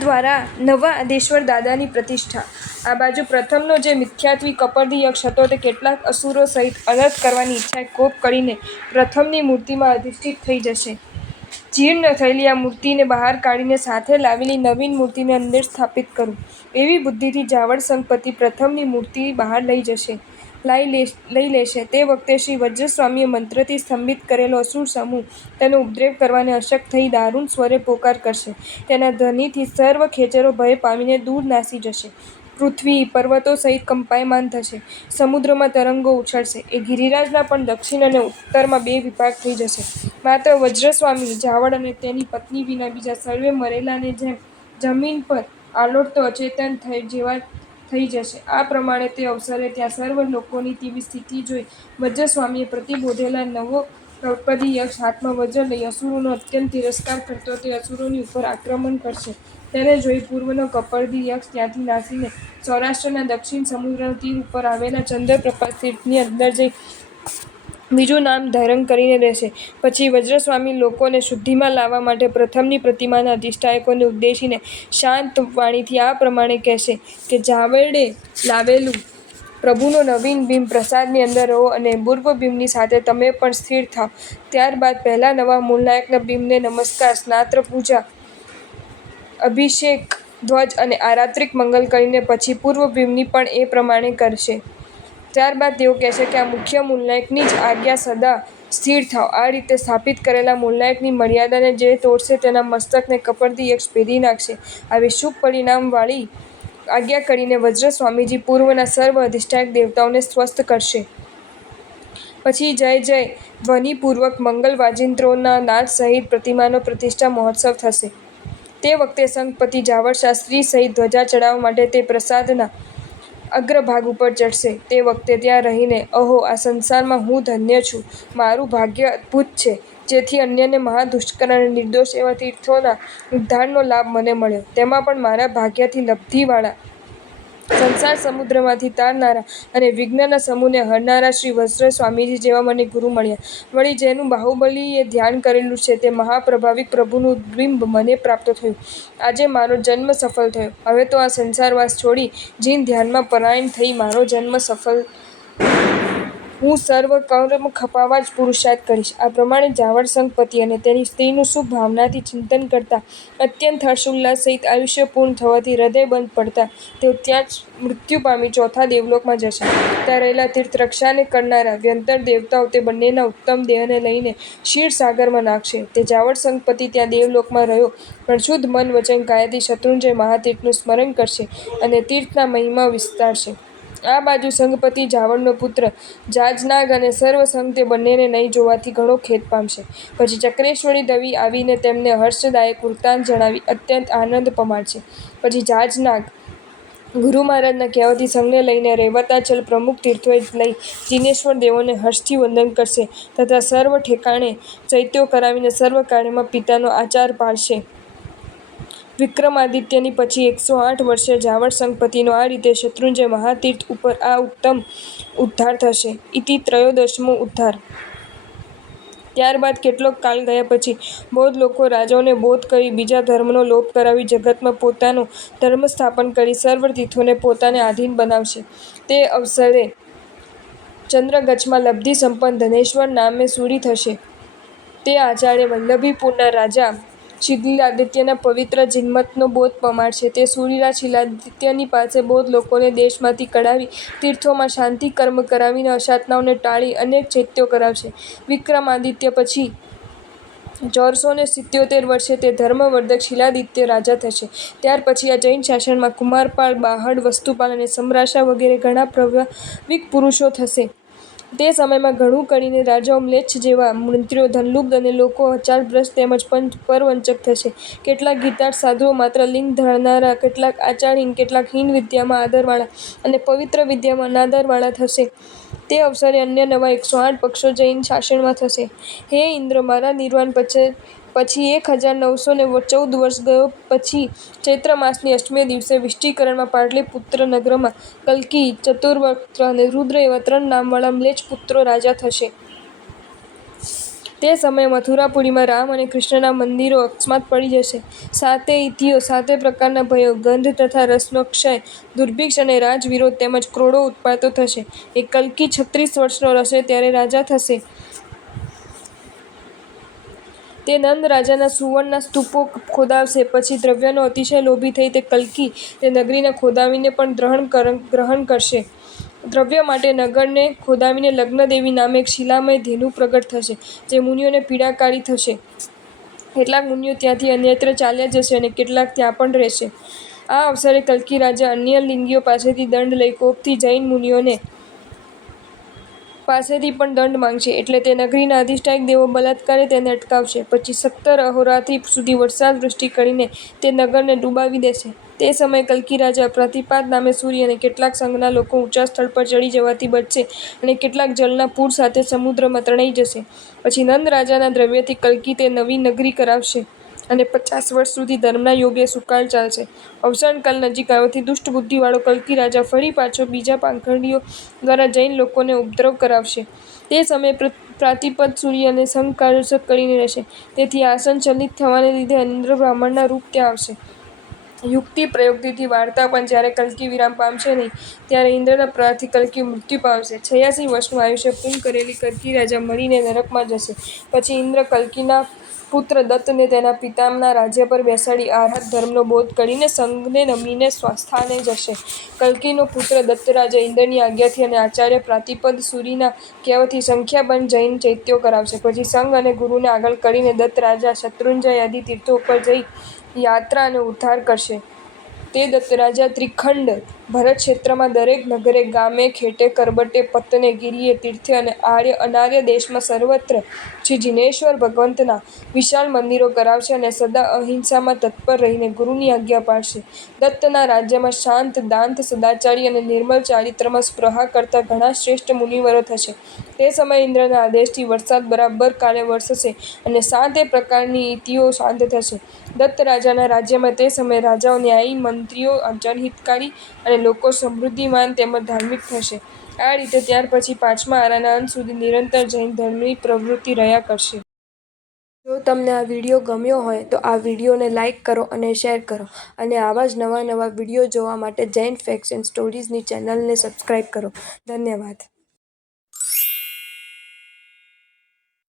દ્વારા નવા આદેશ્વર દાદાની પ્રતિષ્ઠા. આ બાજુ પ્રથમનો જે મિથ્યાત્વી કપર્દી યક્ષ હતો તે કેટલાક અસુરો સહિત અનર્થ કરવાની ઈચ્છાએ કોપ કરીને પ્રથમની મૂર્તિમાં અધિષ્ઠિત થઈ જશે. જીર્ણ થયેલી આ મૂર્તિને બહાર કાઢીને સાથે લાવેલી નવીન મૂર્તિને અંદર સ્થાપિત કરું એવી બુદ્ધિથી જાવળ સંઘપતિ પ્રથમની મૂર્તિ બહાર લઈ લેશે. તે વખતે શ્રી વજ્રસ્વામીએ મંત્રથી સ્તંભિત કરેલો અસુર સમૂહ તેનો ઉપદ્રવ કરવાને અશક્ત થઈ દારૂણ સ્વરે પોકાર કરશે. તેના ધ્વનિથી સર્વ ખેચરો ભય પામીને દૂર નાસી જશે. પૃથ્વી પર્વતો સહિત કંપાયમાન થશે. સમુદ્રમાં તરંગો ઉછળશે. એ ગિરિરાજના પણ દક્ષિણ અને ઉત્તરમાં બે વિભાગ થઈ જશે. માત્ર વજ્રસ્વામી જાવળ અને તેની પત્ની વિના બીજા સર્વે મરેલાને જેમ જમીન પર આલોટતો અચેતન જેવા થઈ જશે. આ પ્રમાણે તે અવસરે ત્યાં સર્વ લોકોની તેવી સ્થિતિ જોઈ વજ્રસ્વામીએ પ્રતિબોધેલા નવો કપર્દી યક્ષ હાથમાં વજ્ર લઈ અસુરોનો અત્યંત તિરસ્કાર કરતો તે અસુરોની ઉપર આક્રમણ કરશે. તેને જોઈ પૂર્વનો કપર્દી યક્ષ ત્યાંથી નાસીને સૌરાષ્ટ્રના દક્ષિણ સમુદ્રના તીર ઉપર આવેલા ચંદ્રપ્રભા તીર્થની અંદર જઈ બીજું નામ ધારણ કરીને રહેશે. પછી વજ્રસ્વામી લોકોને શુદ્ધિમાં લાવવા માટે પ્રથમની પ્રતિમાના અધિષ્ઠાયકોને ઉદ્દેશીને શાંત વાણીથી આ પ્રમાણે કહેશે કે જાવળે લાવેલું પ્રભુનો નવીન બિંબ પ્રસાદની અંદર રહો અને પૂર્વ બિંબની સાથે તમે પણ સ્થિર થાવ. ત્યારબાદ પહેલા નવા મૂળનાયકના બિંબને નમસ્કાર, સ્નાત્ર પૂજા, અભિષેક, ધ્વજ અને આરાત્રિક મંગલ કરીને પછી પૂર્વ બિંબની પણ એ પ્રમાણે કરશે. ત્યારબાદ તેઓ કહેશે કે આ મુખ્ય મૂળનાયકની જ આજ્ઞા સદા સ્થિર થાવ. આ રીતે સ્થાપિત કરેલા મૂળનાયકની મર્યાદાને જે તોડશે તેના મસ્તકને કપર્દી યક્ષ ભેદી નાખશે. આવી શુભ પરિણામવાળી આજ્ઞા કરીને વજ્રસ્વામીજી પૂર્વના સર્વ અધિષ્ઠાયક દેવતાઓને સ્વસ્થ કરશે. પછી જય જય ધ્વનિપૂર્વક મંગલ વાજિંત્રોના નાદ સહિત પ્રતિમાનો પ્રતિષ્ઠા મહોત્સવ થશે. તે વખતે સંઘપતિ જાવળ શાસ્ત્રી સહિત ધ્વજા ચડાવવા માટે તે પ્રસાદના અગ્રભાગ ઉપર ચઢશે. તે વખતે ત્યાં રહીને અહો, આ સંસારમાં હું ધન્ય છું, મારું ભાગ્ય અદભુત છે, જેથી અન્યને મહાદુષ્કર અને નિર્દોષ એવા તીર્થોના ઉદ્ધારનો લાભ મને મળ્યો. તેમાં પણ મારા ભાગ્યથી લબ્ધિવાળા સંસાર સમુદ્રમાંથી તારનારા અને વિઘ્નના સમૂહને હરનારા શ્રી વજ્રસ્વામીજી જેવા મને ગુરુ મળ્યા. વળી જેનું બાહુબલીએ ધ્યાન કરેલું છે તે મહાપ્રભાવિક પ્રભુનું બિંબ મને પ્રાપ્ત થયું. આજે મારો જન્મ સફળ થયો. હવે તો આ સંસારવાસ છોડી જીન ધ્યાનમાં પરાયણ થઈ મારો જન્મ સફળ હું સર્વ કર્મ ખપાવવા જ પુરુષાર્થ કરીશ. આ પ્રમાણે જાવળ સંઘપતિ અને તેની સ્ત્રીનું શુભ ભાવનાથી ચિંતન કરતા અત્યંત હર્ષોલ્લાસ સહિત આયુષ્ય પૂર્ણ થવાથી હૃદય બંધ પડતા તેઓ ત્યાં જ મૃત્યુ પામી ચોથા દેવલોકમાં જશે. ત્યાં રહેલા તીર્થરક્ષાને કરનારા વ્યંતર દેવતાઓ તે બંનેના ઉત્તમ દેહને લઈને ક્ષીરસાગરમાં નાખશે. તે જાવળ સંઘપતિ ત્યાં દેવલોકમાં રહ્યો પણ શુદ્ધ મન વચન કાયાથી શત્રુંજય મહાતીર્થનું સ્મરણ કરશે અને તીર્થના મહિમા વિસ્તારશે. આ બાજુ સંઘપતિ જાવળનો પુત્ર જાજનાગ અને સર્વ સંઘ તે બંનેને નહીં જોવાથી ઘણો ખેદ પામશે. પછી ચક્રેશ્વરી દેવી આવીને તેમને હર્ષદાયક વૃત્તાંત જણાવી અત્યંત આનંદ પમાડશે. પછી જાજનાગ ગુરુ મહારાજના કહેવાથી સંઘને લઈને રૈવતાચલ પ્રમુખ તીર્થોએ લઈ જીનેશ્વર દેવોને હર્ષથી વંદન કરશે તથા સર્વ ઠેકાણે ચૈત્યો કરાવીને સર્વ કાર્યમાં પિતાનો આચાર પાળશે. વિક્રમાદિત્યની પછી 108 વર્ષે જાવળ સંઘપતિનો આ રીતે શત્રુંજય મહાતીર્થ ઉપર આ ઉત્તમ ઉદ્ધાર થશે. ઇતિ ત્રયોદશમો ઉદ્ધાર. ત્યારબાદ કેટલોક કાળ ગયા પછી બૌદ્ધ લોકો રાજાઓને બોધ કરી બીજા ધર્મનો લોપ કરાવી જગતમાં પોતાનો ધર્મ સ્થાપન કરી સર્વ તીર્થોને પોતાને આધીન બનાવશે. તે અવસરે ચંદ્રગચ્છમાં લબ્ધિ સંપન્ન ધનેશ્વર નામે સૂરી થશે. તે આચાર્ય વલ્લભીપુરના રાજા શિલાદિત્યના પવિત્ર જીનમતનો બોધ પમાડશે. તે સૂરીરાજ શિલાદિત્યની પાસે બૌદ્ધ લોકોને દેશમાંથી કઢાવી તીર્થોમાં શાંતિ કર્મ કરાવીને અશાંતનાઓને ટાળી અનેક ચૈત્યો કરાવશે. વિક્રમાદિત્ય પછી 477 વર્ષે તે ધર્મવર્ધક શિલાદિત્ય રાજા થશે. ત્યાર પછી આ જૈન શાસનમાં કુમારપાળ, બાહડ, વસ્તુપાલ અને સમરાશા વગેરે ઘણા પ્રભાવિક પુરુષો થશે. તે સમયમાં ઘણું કરીને રાજાઓ મ્લેચ્છ જેવા મંત્રીઓ ધનલુબ્ધ અને લોકો અચારભ્રષ્ટ તેમજ પરવંચક થશે. કેટલાક ગીતાર્થ સાધુઓ માત્ર લિંગ ધારનારા, કેટલાક આચારહીન, કેટલાક હીન વિદ્યામાં આદરવાળા અને પવિત્ર વિદ્યામાં અનાદરવાળા થશે. તે અવસરે અન્ય નવા 108 પક્ષો જૈન શાસનમાં થશે. હે ઇન્દ્ર, મારા નિર્વાણ પછી 1914 વર્ષ ગયો પછી ચૈત્ર માસની અષ્ટમીએ દિવસે વિષ્ટિકરણમાં પાટલીપુત્ર નગરમાં કલ્કી, ચતુર્વક્ત્ર અને રુદ્ર એવા 3 નામવાળા મ્લેચ્છ પુત્રો રાજા થશે. તે સમયે મથુરાપુરીમાં રામ અને કૃષ્ણના મંદિરો અકસ્માત પડી જશે. 7 તિથિઓ, 7 પ્રકારના ભયો, ગંધ તથા રસનો ક્ષય, દુર્ભિક્ષ અને રાજવિરોધ તેમજ ક્રોધો ઉત્પાતો થશે. એ કલ્કી 36 વર્ષનો રહેશે ત્યારે રાજા થશે. તે નંદ રાજાના સુવર્ણના સ્તૂપો ખોદાવશે. પછી દ્રવ્યનો અતિશય લોભી થઈ તે કલ્કી તે નગરીને ખોદાવીને પણ ગ્રહણ કરશે. દ્રવ્ય માટે નગરને ખોદાવીને લગ્નદેવી નામે એક શિલામય ધેનુ પ્રગટ થશે, જે મુનિઓને પીડાકારી થશે. કેટલાક મુનિઓ ત્યાંથી અન્યત્ર ચાલ્યા જશે અને કેટલાક ત્યાં પણ રહેશે. આ અવસરે કલ્કી રાજા અન્ય લિંગીઓ પાસેથી દંડ લઈ કોપથી જૈન મુનિઓને પાસેથી પણ દંડ માંગશે. એટલે તે નગરીના અધિષ્ઠાયક દેવો બલાત્કારે તેને અટકાવશે. પછી 17 અહોરાત્રિ સુધી વરસાદ વૃષ્ટિ કરીને તે નગરને ડૂબાવી દેશે. તે સમયે કલ્કી રાજા પ્રતિપાદ નામે સૂર્ય અને કેટલાક સંઘના લોકો ઊંચા સ્થળ પર ચડી જવાથી બચશે અને કેટલાક જળના પૂર સાથે સમુદ્રમાં તણાઈ જશે. પછી નંદ રાજાના દ્રવ્યથી કલ્કી તે નવી નગરી કરાવશે અને 50 વર્ષ સુધી ધર્મના યોગે સુકાળ ચાલશે. અવસાનકાળ નજીક આવવાથી દુષ્ટ બુદ્ધિવાળો કલ્કી રાજા ફરી પાછો બીજા પાંખડીઓ દ્વારા જૈન લોકોને ઉપદ્રવ કરાવશે. તે સમયે પ્રાતિપદ સૂર્ય અને સંઘ કાર્ય કરીને રહેશે. તેથી આસન ચલિત થવાને લીધે ઇન્દ્ર બ્રાહ્મણના રૂપ ત્યાં આવશે. યુક્તિ પ્રયુક્તિથી વાર્તા પણ જ્યારે કલ્કી વિરામ પામશે નહીં, ત્યારે ઇન્દ્રના પ્રહારથી કલ્કી મૃત્યુ પામશે. 86 વર્ષનું આયુષ્ય પૂર્ણ કરેલી કલ્કી રાજા મરીને નરકમાં જશે. પછી ઇન્દ્ર કલ્કીના પુત્ર દત્તને તેના પિતાના રાજ્ય પર બેસાડી આર્હત ધર્મનો બોધ કરીને સંઘને નમીને સ્વસ્થાને જશે. કલ્કીનો પુત્ર દત્તરાજા ઇન્દ્રની આજ્ઞાથી અને આચાર્ય પ્રાતિપદ સૂરીના કહેવાથી સંખ્યાબંધ જૈન ચૈત્યો કરાવશે. પછી સંઘ અને ગુરુને આગળ કરીને દત્ત રાજા શત્રુંજય આદિ તીર્થો ઉપર જઈ યાત્રા અને ઉદ્ધાર કરશે. તે દત્ત રાજા ત્રિખંડ ભરત ક્ષેત્રમાં દરેક નગરે, ગામે, ખેટે, કરબટે, પત્તને, ગિરિએ, તીર્થે અને અનાર્ય દેશમાં સર્વત્ર શ્રી જિનેશ્વર ભગવંતના વિશાળ મંદિરો કરાવશે અને સદા અહિંસામાં તત્પર રહીને ગુરુની આજ્ઞા પાળશે. દત્તના રાજ્યમાં શાંત, દાંત, સદાચારી અને નિર્મળ ચારિત્ર્યમાં સ્પૃહા કરતા ઘણા શ્રેષ્ઠ મુનિવરો થશે. તે સમયે ઇન્દ્રના આદેશથી વરસાદ બરાબર કાળે વરસશે અને 7 પ્રકારની ઇતિઓ શાંત થશે. દત્ત રાજાના રાજ્યમાં તે સમયે રાજાઓ ન્યાયી, મંત્રીઓ જનહિતકારી અને લોકો સમૃદ્ધિમાન તેમજ ધાર્મિક થશે. આ રીતે ત્યાર પછી 5મા આરાના અંત સુધી નિરંતર જૈન ધર્મની પ્રવૃત્તિ રહ્યા કરશે. જો તમને આ વિડીયો ગમ્યો હોય તો આ વિડીયોને લાઇક કરો અને શેર કરો અને આવા જ નવા વિડીયો જોવા માટે જૈન ફેક્ટ્સ એન્ડ સ્ટોરીઝની ચેનલને સબસ્ક્રાઇબ કરો. ધન્યવાદ.